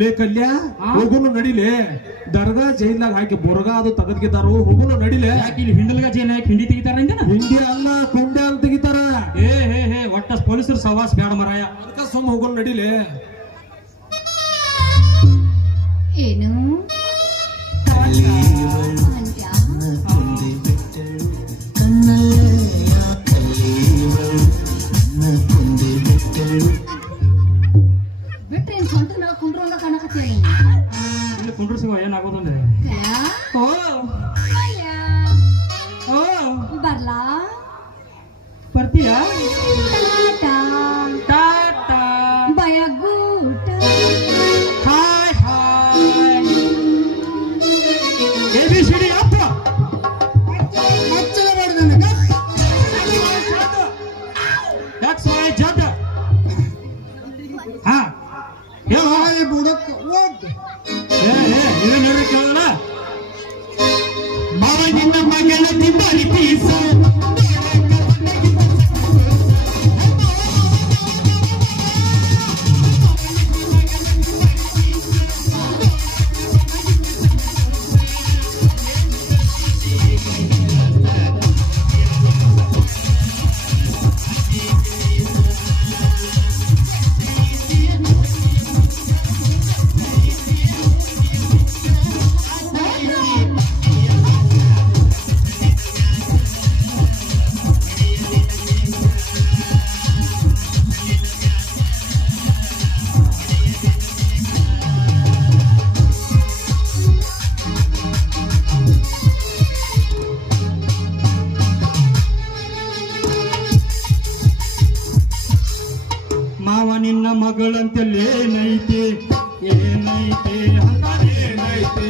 ಲೇ ಕಲ್ಯ, ಹೋಗುನು ನಡಿಲೆ. ದರ್ಗಾ ಜೈಲ್ನಾಗ ಹಾಕಿ ಬುರ್ಗ ಅದು ತೆಗೆದ್ಗಿದ್ದಾರು, ಹೋಗುನು ನಡಿಲೆ. ಯಾಕೆ ಇಲ್ಲಿ ಹಿಂಡಲ್ಗ ಜೇನ ಹಿಂಡಿ ತೆಗಿತಾರ ಅಂಜನ? ಹಿಂಡಿ ಅಲ್ಲ, ಕುಂಡೆ ಅಂತ ತೆಗಿತಾರ. ಹೇ ಒಟ್ಟ ಪೊಲೀಸರು ಸವಾಸ್ ಬ್ಯಾಡ ಮರಾಯ. ಅದಕ್ಕ ಸುಮ್ಮ ಹೋಗುನು ನಡಿಲೆ. ಏನು ಬಿಟ್ರೆ ಏನ್ ಸ್ವಂತ ನಾವು ಕುಂಡ್ರಂಗ ಕಾಣಕತ್ತೇನೆ. ಇಲ್ಲಿ ಕುಂಡ್ರಸಿವ ಏನಾಗೋದಂದ್ರೆ ಓ ಓ ಬರ್ಲಾ ಬರ್ತೀಯಾ? ಟಾಟಾ ಟಾಟಾ ಬಯಗೂಟ ಹಾಯ್ ಹಾಯ್ ABCD ಅಪ್ಪ ಮಚ್ಚಲ ಮಾಡಿದಾನೆ. XYZ. ಹಾ ಹೇಳು. ಬುಡಕ್ ಹೋಗ್. ಇದನ್ನ ಹೇಳ್ರಿ ಕೇಳಲ್ಲ. ಮಾವ ನಿನ್ನ ಮಗಳ ತಿಂಬಾರಿ ಪೀಸ. ಮಾವ ನಿನ್ನ ಮಗಳಂತಲ್ಲಿ ಏನೈತಿ ಏನೈತಿ ಅಂತ ಏನೈತಿ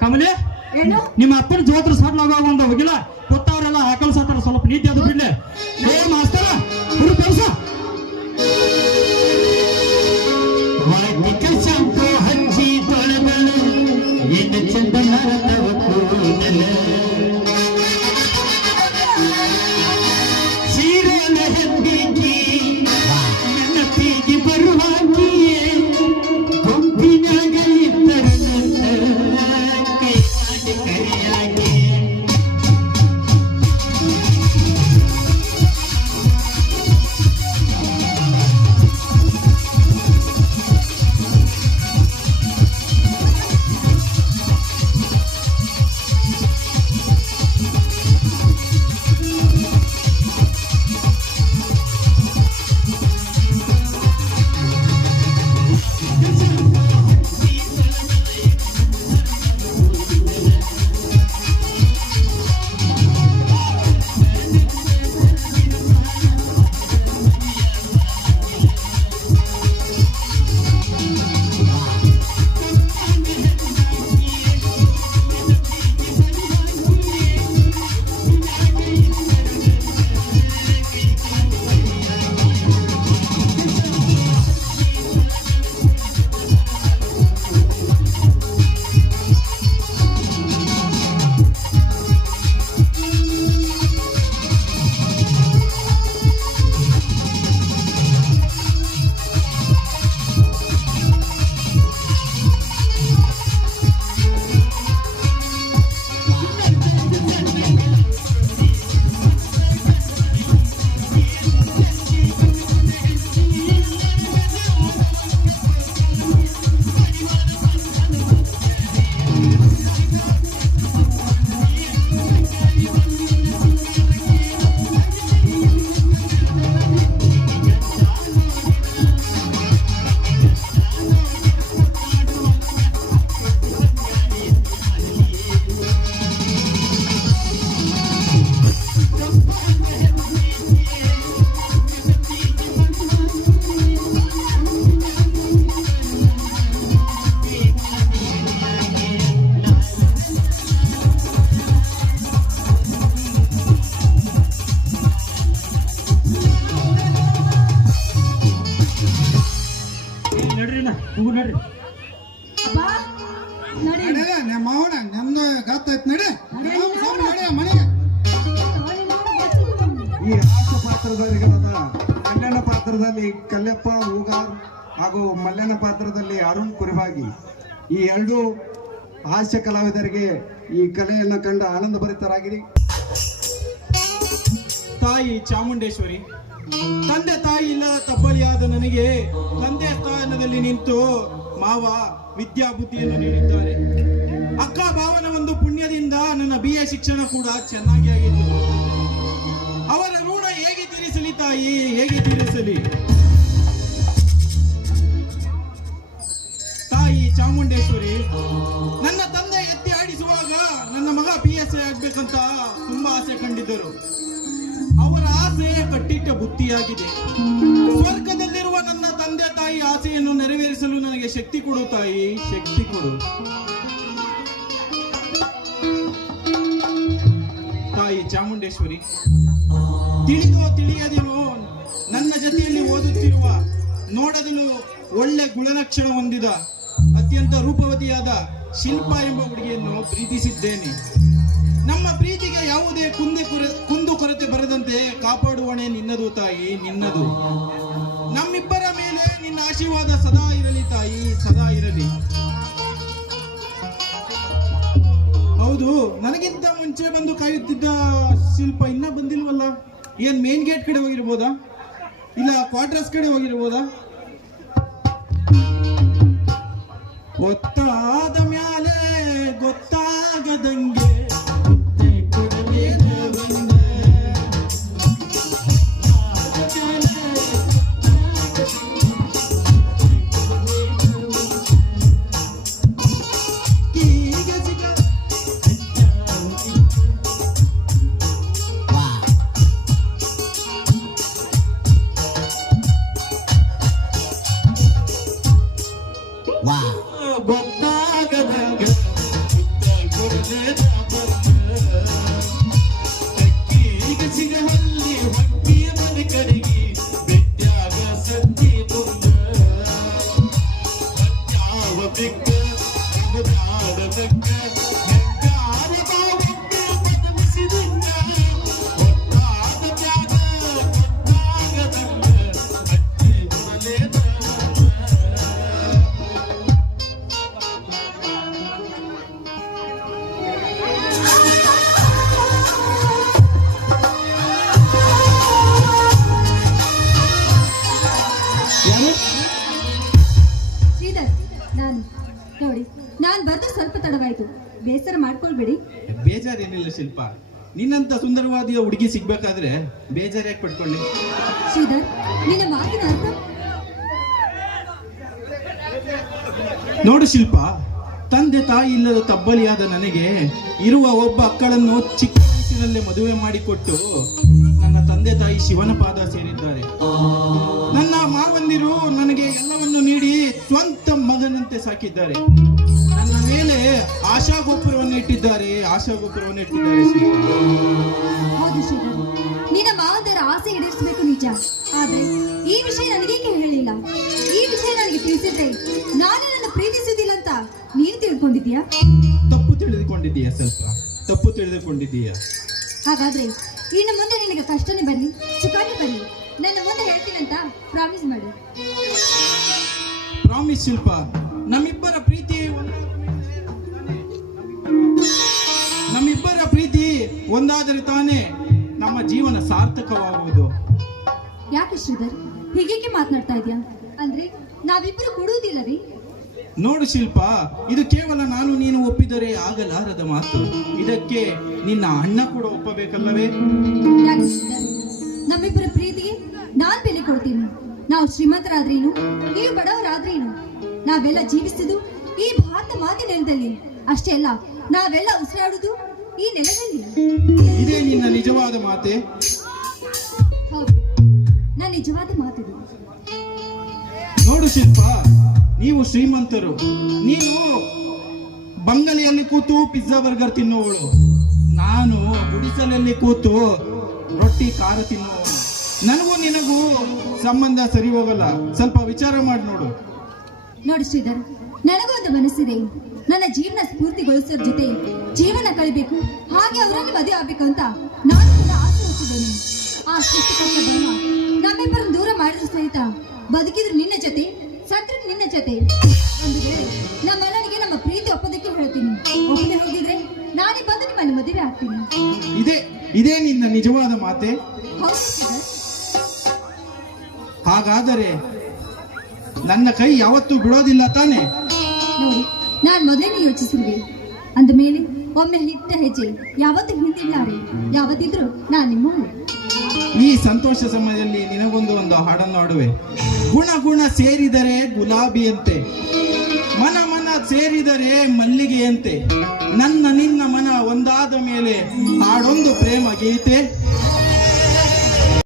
ಕಮಲೆ ನಿಮ್ಮ ಅಪ್ಪನ ಜೋತ್ರ ಸಡ್ಲಾಗ ಒಂದು ಹೋಗಿಲ್ಲ ಗೊತ್ತವ್ರೆಲ್ಲ ಹಾಕಲ್ ಸಾತಾರ ಸ್ವಲ್ಪ ನೀತಿ ಅದು ಬಿಡ್ಲೆ ಏ ಮಾಸ್ತರ ಹುರು ಕೆಲಸ ಹಂಚಿ ತೊಳೆಗಳು ಏನು ಚಂದ ಸೀರೆನ ಹಂದಿಗೆ ನೆನಪಿಗೆ ಬರುವಾಗಿಯೇ ಗುಂಪಿನಾಗ ಇದ್ದರು ಕೈ ಮಾಡಿ ಕರಿಯಾಗಿ ನಡಿ. ನಡೀಲ ನಿಮ್ಮ ಮಾವನ ನಿಮ್ದು ಗೊತ್ತಾಯ್ತು ನಡಿ ನಡಿ, ನಮ್ಮ ನಡಿ. ಸಾಮ್ ನಡಿ ಮನೆಗೆ ನೋಡಿ, ನೋಡಿ, ಗೊತ್ತು. ಈ ಹಾಸ್ಯ ಪಾತ್ರಧಾರಿಗಳಾದ ಕಲ್ಯಾಣ ಪಾತ್ರದಲ್ಲಿ ಕಲ್ಯಪ್ಪ ಹೂಗಾರ್ ಹಾಗೂ ಮಲ್ಯನ ಪಾತ್ರದಲ್ಲಿ ಅರುಣ್ ಕುರಿಬಾಗಿ ಈ ಎರಡೂ ಹಾಸ್ಯ ಕಲಾವಿದರಿಗೆ ಈ ಕಲೆಯನ್ನು ಕಂಡು ಆನಂದ ಭರಿತರಾಗಿರಿ. ತಾಯಿ ಚಾಮುಂಡೇಶ್ವರಿ, ತಂದೆ ತಾಯಿ ಇಲ್ಲದ ತಬ್ಬಲಿಯಾದ ನನಗೆ ತಂದೆ ಸ್ಥಾನದಲ್ಲಿ ನಿಂತು ಮಾವ ವಿದ್ಯಾ ಬುದ್ಧಿಯನ್ನು ನೀಡಿದ್ದಾರೆ. ಅಕ್ಕ ಭಾವನ ಒಂದು ಪುಣ್ಯದಿಂದ ನನ್ನ BA ಶಿಕ್ಷಣ ಕೂಡ ಚೆನ್ನಾಗಿ ಆಗಿತ್ತು. ಅವರ ಋಣ ಹೇಗೆ ತೀರಿಸಲಿ ತಾಯಿ, ಹೇಗೆ ತೀರಿಸಲಿ? ತಾಯಿ ಚಾಮುಂಡೇಶ್ವರಿ, ನನ್ನ ತಂದೆ ಎತ್ತಿ ಆಡಿಸುವಾಗ ನನ್ನ ಮಗ PSI ಆಗ್ಬೇಕಂತ ತುಂಬಾ ಆಸೆ ಕಂಡಿದ್ದರು. ಅವರ ಆಸೆ ಕಟ್ಟಿಟ್ಟ ಬುತ್ತಿಯಾಗಿದೆ. ಸ್ವರ್ಗದಲ್ಲಿರುವ ನನ್ನ ತಂದೆ ತಾಯಿ ಆಸೆಯನ್ನು ನೆರವೇರಿಸಲು ನನಗೆ ಶಕ್ತಿ ಕೊಡು ತಾಯಿ, ಶಕ್ತಿ ಕೊಡು ತಾಯಿ ಚಾಮುಂಡೇಶ್ವರಿ. ತಿಳಿದೋ ತಿಳಿಯದೆಯೋ ನನ್ನ ಜೊತೆಯಲ್ಲಿ ಓದುತ್ತಿರುವ, ನೋಡಲು ಒಳ್ಳೆ ಗುಣಲಕ್ಷಣ ಹೊಂದಿದ, ಅತ್ಯಂತ ರೂಪವತಿಯಾದ ಶಿಲ್ಪ ಎಂಬ ಹುಡುಗಿಯನ್ನು ಪ್ರೀತಿಸಿದ್ದೇನೆ. ನಮ್ಮ ಪ್ರೀತಿಗೆ ಯಾವುದೇ ಕುಂದು ಕೊರತೆ ಬರದಂತೆ ಕಾಪಾಡುವಣೆ ನಿನ್ನದು ತಾಯಿ, ನಿನ್ನದು. ನಮ್ಮಿಬ್ಬರ ಮೇಲೆ ನಿನ್ನ ಆಶೀರ್ವಾದ ಸದಾ ಇರಲಿ ತಾಯಿ, ಸದಾ ಇರಲಿ. ಹೌದು, ನನಗಿಂತ ಮುಂಚೆ ಬಂದು ಕಾಯುತ್ತಿದ್ದ ಶಿಲ್ಪ ಇನ್ನ ಬಂದಿಲ್ವಲ್ಲ? ಏನ್ ಮೇನ್ ಗೇಟ್ ಕಡೆ ಹೋಗಿರ್ಬೋದಾ, ಇಲ್ಲ ಕ್ವಾರ್ಟರ್ಸ್ ಕಡೆ ಹೋಗಿರ್ಬೋದಾ? ಒತ್ತಾದ ಮ್ಯಾಲೆ ಗೊತ್ತಾಗದಂಗೆ ಗೊತ್ತಾಗದಂಗೆ ಈಗ ಸಿಗವಲ್ಲಿ ಹೊಟ್ಟಿಯ ಮನೆ ಕಡೆಗೆ ಬೆಟ್ಟಾಗ ಸತ್ತಿ ಬಂದ ಯಾವ ಬೆಕ್ಕ ಯಾರ ಬೆಕ್ಕ ಹೆಂಗಾರ ಬಾವಕ್ಕೆ ಬದಲಿಸಿದಂಗ ಗೊತ್ತಾದ ಜಾಗ ಗೊತ್ತಾಗದಂಗ ಅಚ್ಚಿ ಬರಲೇದ. ಶ್ರೀಧರ್, ನೋಡಿ ನಾನು ಬರ್ದು ಸ್ವಲ್ಪ ತಡವಾಯ್ತು, ಬೇಸರ ಮಾಡ್ಕೊಳ್ಬೇಡಿ. ಬೇಜಾರೇನಿಲ್ಲ ಶಿಲ್ಪ, ನಿನ್ನಂತ ಸುಂದರವಾದ ಹುಡುಗಿ ಸಿಗ್ಬೇಕಾದ್ರೆ ಬೇಜಾರು ಯಾಕೆ ಪಡ್ಕೊಳ್ಳಿ? ಶ್ರೀಧರ್, ನಿನ್ನ ಮಾತಿನ ಅರ್ಥ? ನೋಡು ಶಿಲ್ಪ, ತಂದೆ ತಾಯಿ ಇಲ್ಲದ ತಬ್ಬಲಿಯಾದ ನನಗೆ ಇರುವ ಒಬ್ಬ ಅಕ್ಕಳನ್ನು ಚಿಕ್ಕ ವಯಸ್ಸಿನಲ್ಲೇ ಮದುವೆ ಮಾಡಿಕೊಟ್ಟು ನನ್ನ ತಂದೆ ತಾಯಿ ಶಿವನ ಪಾದ ಸೇರಿದ್ದಾರೆ. ನನ್ನ ಮಾವಂದಿರು ನನಗೆ ಎಲ್ಲವನ್ನು ನೀಡಿ ಸ್ವಂತ ಮಗನಂತೆ ಸಾಕಿದ್ದಾರೆ. ನನ್ನ ಮೇಲೆ ಆಶಾಗೋಪುರವನ್ನು ಇಟ್ಟಿದ್ದಾರೆ, ಆಶಾಗೋಪುರವನ್ನು ಇಟ್ಟಿದ್ದಾರೆ ಶಿಲ್ಪ. ಹೌದು ಶ್ರೀಧರ್, ನಿನ್ನ ಮಾವಂದರ ಆಸೆ ಈಡೇರಿಸಬೇಕು ನಿಜ, ಆದ್ರೆ ಈ ವಿಷಯ ನನಗೇಕೆ ಹೇಳಿಲ್ಲ? ಈ ವಿಷಯ ನನಗೆ ತಿಳಿಸಿದ್ರೆ ನಾನು ನನ್ನ ಪ್ರೀತಿಸುವುದಿಲ್ಲ ಅಂತ ನೀನು ತಿಳ್ಕೊಂಡಿದ್ದೀಯಾ? ತಪ್ಪು ತಿಳಿದುಕೊಂಡಿದ್ದೀಯ, ಸ್ವಲ್ಪ ತಪ್ಪು ತಿಳಿದುಕೊಂಡಿದ್ದೀಯ. ಹಾಗಾದ್ರೆ ಇನ್ನು ಮುಂದೆ ನಿನಗೆ ಕಷ್ಟನೇ ಬರಲಿ, ಸುಖನೇ ಬರಲಿ, ನನ್ನ ಮುಂದೆ ಹೇಳ್ತೀನಂತ ಪ್ರಾಮಿಸ್ ಮಾಡು. ಪ್ರಾಮಿಸ್ ಶಿಲ್ಪ. ನಮ್ಮಿಬ್ಬರ ಪ್ರೀತಿ ಒಂದಾದರೆ ತಾನೇ ನಮ್ಮ ಜೀವನ ಸಾರ್ಥಕವಾಗುವುದು. ಯಾಕೆ ಶ್ರೀಧರ್ ಹೀಗೇಕೆ ಮಾತನಾಡ್ತಾ ಇದೆಯಾ? ಅಂದ್ರೆ ನಾವಿಬ್ಬರು ಕೊಡುವುದಿಲ್ಲವೇ? ನೋಡು ಶಿಲ್ಪ, ಇದು ಕೇವಲ ನಾನು ನೀನು ಒಪ್ಪಿದರೆ ಆಗಲಾರದ ಮಾತು. ಇದಕ್ಕೆ ನಿನ್ನ ಅಣ್ಣ ಕೂಡ ಒಪ್ಪಬೇಕಲ್ಲವೇ? ಯಾಕೆ ಶ್ರೀಧರ್, ನಮ್ಮಿಬ್ಬರ ಪ್ರೀತಿಗೆ ನಾನ್ ಬೆಲೆ ಕೊಡ್ತೀನಿ. ನಾವು ಶ್ರೀಮಂತರಾದ್ರೇನು, ನೀವು ಬಡವರಾದ್ರೇನು, ನಾವೆಲ್ಲ ಜೀವಿಸುವುದು ಈ ಭಾರತ ಮಾತೆ ನೆಲದಲ್ಲಿ. ಅಷ್ಟೇ ಅಲ್ಲ, ನಾವೆಲ್ಲ ಉಸಿರಾಡುವುದು ಈ ನೆಲದಲ್ಲಿ. ಇದೇ ನಿನ್ನ ನಿಜವಾದ ಮಾತೆ? ಹೌದು, ನನ್ನ ನಿಜವಾದ ಮಾತಿದು. ನೋಡು ಶಿಲ್ಪ, ನೀವು ಶ್ರೀಮಂತರು, ನೀನು ಬಂಗಲೆಯಲ್ಲಿ ಕೂತು ಪಿಜ್ಜಾ ಬರ್ಗರ್ ತಿನ್ನುವವಳು, ನಾನು ಗುಡಿಸಲಲ್ಲಿ ಕೂತು ರೊಟ್ಟಿ ಖಾರ ತಿನ್ನುವವನು. ನನಗೂ ನಿನಗೂ ಸಂಬಂಧ ಸರಿ ಹೋಗಲ್ಲ, ಸ್ವಲ್ಪ ವಿಚಾರ ಮಾಡಿ ನೋಡು. ನೋಡಿ ಶ್ರೀಧರ್, ನನಗೂ ಒಂದು ಮನಸ್ಸಿದೆ. ನನ್ನ ಜೀವನ ಸ್ಫೂರ್ತಿಗೊಳಿಸೋರ್ ಜೊತೆ ಜೀವನ ಕಳಿಬೇಕು, ಹಾಗೆ ಅವರಲ್ಲಿ ಮದುವೆ ಆಗ್ಬೇಕು ಅಂತ ನಾನು ಕೂಡ ಆಸೆ ಹೊತ್ತಿದ್ದೇನೆ. ಆ ಸೃಷ್ಟಿಕರ್ತ ಬ್ರಹ್ಮ ನಮ್ಮಿಬ್ಬರನ್ನು ದೂರ ಮಾಡಿದ್ರು ಸಹಿತ ಬದುಕಿದ್ರು ನಿನ್ನ ಜೊತೆ, ಸತ್ರು ನಿನ್ನ ಜೊತೆ. ಒಂದು ವೇಳೆ ನಮ್ಮೆಲ್ಲರಿಗೆ ನಮ್ಮ ಪ್ರೀತಿ ಒಪ್ಪೋದಕ್ಕೆ ಹೇಳ್ತೀನಿ. ಒಪ್ಪದೆ ಹೋಗಿದ್ರೆ ನಾನೇ ಬಂದು ನಿಮ್ಮನ್ನು ಮದುವೆ ಆಗ್ತೀನಿ. ಇದೇ ನಿನ್ನ ನಿಜವಾದ ಮಾತೆ? ಹೌದು ಶ್ರೀಧರ್. ಹಾಗಾದರೆ ನನ್ನ ಕೈ ಯಾವತ್ತೂ ಬಿಡೋದಿಲ್ಲ ತಾನೆ? ನೋಡಿ, ನಾನು ಮೊದಲೇ ಯೋಚಿಸಿರುವೆ. ಅಂದ ಮೇಲೆ ಒಮ್ಮೆ ಇಟ್ಟ ಹೆಜ್ಜೆ ಯಾವತ್ತೂ ಹಿಂದಿಲ್ಲಾರೆ. ಯಾವತ್ತಿದ್ರು ನಾನು ನಿಮ್ಮ ಈ ಸಂತೋಷ ಸಮಯದಲ್ಲಿ ನಿನಗೊಂದು ಹಾಡನ್ನು ಹಾಡುವೆ. ಗುಣ ಸೇರಿದರೆ ಗುಲಾಬಿಯಂತೆ, ಮನ ಸೇರಿದರೆ ಮಲ್ಲಿಗೆಯಂತೆ, ನನ್ನ ನಿನ್ನ ಮನ ಒಂದಾದ ಮೇಲೆ ಹಾಡೊಂದು ಪ್ರೇಮ ಗೀತೆ.